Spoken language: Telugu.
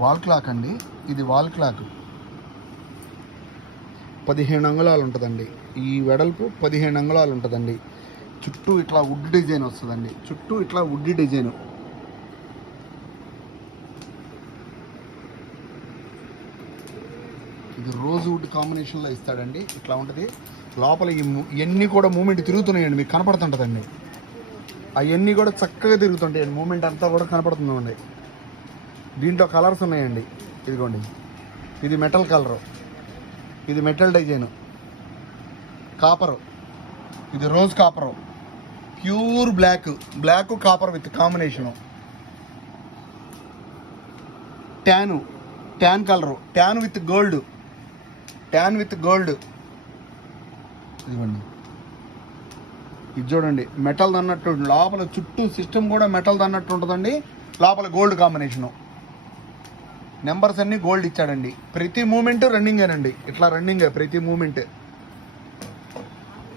వాల్ క్లాక్ అండి, ఇది వాల్ క్లాక్. 15 అంగుళాలు ఉంటుందండి. ఈ వెడల్పు 15 అంగుళాలు ఉంటుందండి. చుట్టూ ఇట్లా వుడ్ డిజైన్ వస్తుందండి. చుట్టూ ఇట్లా వుడ్ డిజైన్. ఇది రోజ్ వుడ్ కాంబినేషన్లో ఇస్తాడండి. ఇట్లా ఉంటుంది. లోపల ఇవన్నీ కూడా మూమెంట్ తిరుగుతున్నాయండి, మీకు కనపడుతుంటుందండి. అవన్నీ కూడా చక్కగా తిరుగుతుంటాయండి, మూమెంట్ అంతా కూడా కనపడుతుందండి. దీంట్లో కలర్స్ ఉన్నాయండి. ఇదిగోండి, ఇది మెటల్ కలరు, ఇది మెటల్ డిజైను, కాపరు, ఇది rose copper, pure black, black copper with combination, tan colour, tan with gold, ఇదిగోండి. ఇది చూడండి, మెటల్ అన్నట్టు లోపల చుట్టూ సిస్టమ్ కూడా మెటల్ అన్నట్టు ఉంటుందండి. లోపల గోల్డ్ కాంబినేషను, నెంబర్స్ అన్నీ గోల్డ్ ఇచ్చాడండి. ప్రతి మూమెంట్ రన్నింగేనండి, ఇట్లా రన్నింగే ప్రతి మూమెంట్.